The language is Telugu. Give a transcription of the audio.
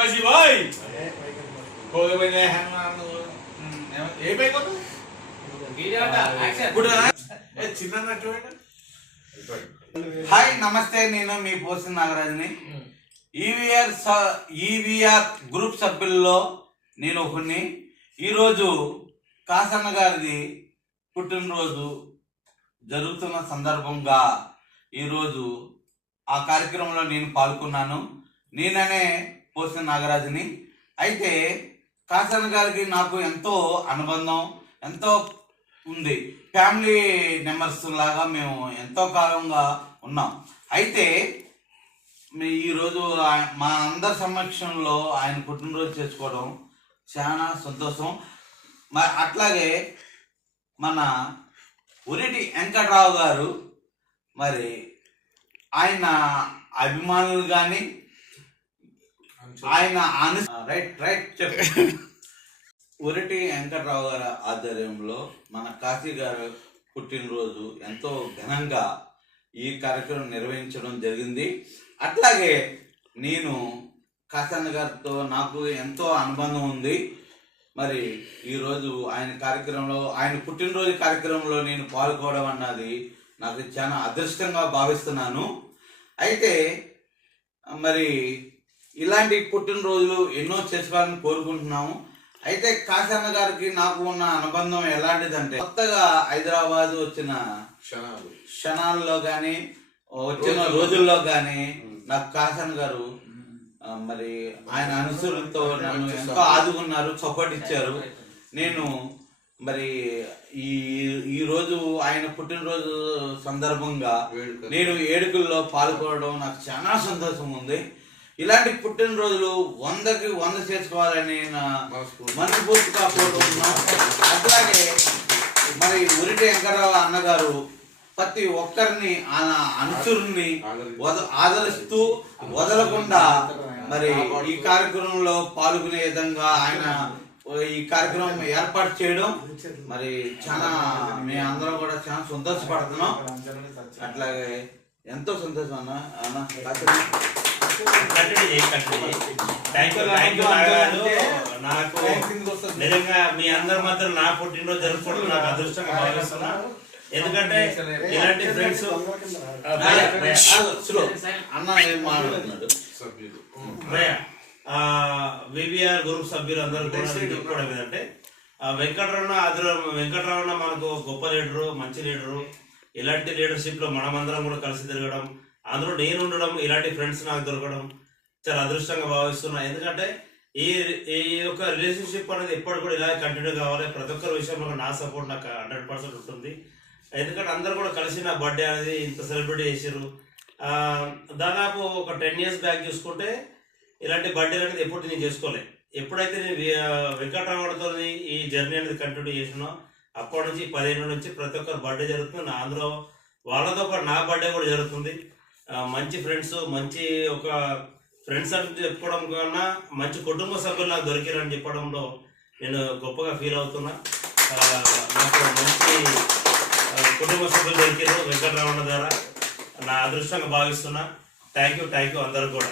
బాయ్ ఏ చిన్న హాయ్ నమస్తే నేను మీ పోసిన నాగరాజుని. ఈవీఆర్ స- ఈవీఆర్ గ్రూప్ సభ్యుల్లో నేను ఒకరిని ఈరోజు కాసన్న గారిది పుట్టినరోజు జరుగుతున్న సందర్భంగా ఈరోజు ఆ కార్యక్రమంలో నేను పాల్గొన్నాను. నేననే పోసిన నాగరాజుని. అయితే కాసన గారికి నాకు ఎంతో అనుబంధం ఎంతో ఉంది. ఫ్యామిలీ మెంబర్స్ లాగా మేము ఎంతో కాలంగా ఉన్నాం. అయితే మీ ఈరోజు మా అందరి సమక్షంలో ఆయన పుట్టినరోజు చేసుకోవడం చాలా సంతోషం. మరి అట్లాగే మన ఉరిటి వెంకట్రావు గారు మరి ఆయన అభిమానులు కానీ ఆయన రైట్ రైట్ చెప్పు. ఉరిటి వెంకట్రావు గారి ఆధ్వర్యంలో మన కాశీ గారు పుట్టినరోజు ఎంతో ఘనంగా ఈ కార్యక్రమం నిర్వహించడం జరిగింది. అట్లాగే నేను కాసన్న గారితో నాకు ఎంతో అనుబంధం ఉంది. మరి ఈరోజు ఆయన కార్యక్రమంలో ఆయన పుట్టినరోజు కార్యక్రమంలో నేను పాల్గొనడం అన్నది నాకు చాలా అదృష్టంగా భావిస్తున్నాను. అయితే మరి ఇలాంటి పుట్టినరోజులు ఎన్నో చేసుకోవాలని కోరుకుంటున్నాము. అయితే కాసన్న గారికి నాకు ఉన్న అనుబంధం ఎలాంటిదంటే కొత్తగా హైదరాబాద్ వచ్చిన క్షణాలు. క్షణాల్లో కానీ వచ్చిన రోజుల్లో. కానీ నాకు కాసన్ గారు మరి ఆయన అనుసరులతో నన్ను ఎంతో ఆదుకున్నారు సపోర్ట్ ఇచ్చారు. నేను మరి ఈ ఈ రోజు ఆయన పుట్టినరోజు సందర్భంగా. నేను ఏడుకల్లో పాల్గొనడం నాకు చాలా సంతోషం ఉంది. ఇలాంటి పుట్టినరోజులు వందకి వంద చేసుకోవాలని నా మనస్ఫూర్తి. మనస్ఫూర్తిగా కోరుకుంటున్నాం. అట్లాగే మరి ఉరిటి వెంకటరావు అన్నగారు ప్రతి ఒక్కరిని ఆయన అనుచరుల్ని వద- ఆదరిస్తూ వదలకుండా మరి ఈ కార్యక్రమంలో పాల్గొనే విధంగా ఆయన ఈ కార్యక్రమం ఏర్పాటు చేయడం మరి చాలా మేము అందరం కూడా చాలా సంతోషపడుతున్నాం. అట్లాగే ఎంతో సంతోషం అన్న అన్న కంటిన్యూ చేయి, కంటిన్యూ చేయి. Thank you, thank you Nagaraju. నాకు నిజంగా మీ అందరి మధ్య నా పుట్టినరోజు జరుపుకోవడం నాకు అదృష్టంగా భావిస్తున్నా ఎందుకంటే ఇలాంటి ఫ్రెండ్స్. అన్న ఏం మాట్లాడుతున్నాడు సభ్యులు వివిఆర్ గ్రూప్ సభ్యులు అందరూ కూడా చెప్పుకోవడం ఏంటంటే వెంకటరమణ ఆధ్వర్యం వెంకటరమణ మనకు గొప్ప లీడరు మంచి లీడరు ఇలాంటి లీడర్షిప్లో మనమందరం కూడా కలిసి తిరగడం అందులో నేను ఉండడం ఇలాంటి ఫ్రెండ్స్ నాకు దొరకడం చాలా అదృష్టంగా భావిస్తున్నా. ఎందుకంటే ఈ ఈ యొక్క రిలేషన్షిప్ అనేది ఎప్పుడు కూడా ఇలా కంటిన్యూ కావాలి. ప్రతి ఒక్కరి విషయంలో నా సపోర్ట్ నాకు హండ్రెడ్ పర్సెంట్ ఉంటుంది. ఎందుకంటే అందరూ కూడా కలిసి నా బర్త్డే అనేది ఇంత సెలబ్రేట్ చేసారు దాదాపు ఒక టెన్ ఇయర్స్ బ్యాక్ చూసుకుంటే ఇలాంటి బర్త్డే అనేది ఎప్పుడు నేను చేసుకోలే. ఎప్పుడైతే నేను వి- ఈ జర్నీ అనేది కంటిన్యూ చేసినో అప్పటి నుంచి పదిహేను నుంచి ప్రతి ఒక్కరు బర్త్డే జరుగుతుంది. నా అందులో వాళ్ళతో పాటు నా బర్త్డే కూడా జరుగుతుంది. మంచి ఫ్రెండ్స్ మంచి ఒక ఫ్రెండ్స్ అని చెప్పుకోవడం కన్నా మంచి కుటుంబ సభ్యులు నాకు దొరికారని చెప్పడంలో నేను గొప్పగా ఫీల్ అవుతున్నా. నాకు మంచి కుటుంబ సభ్యులు దొరికారు వెంకటరమణ ద్వారా. నా అదృష్టంగా భావిస్తున్నా. థ్యాంక్ యూ థ్యాంక్ యూ అందరికి కూడా.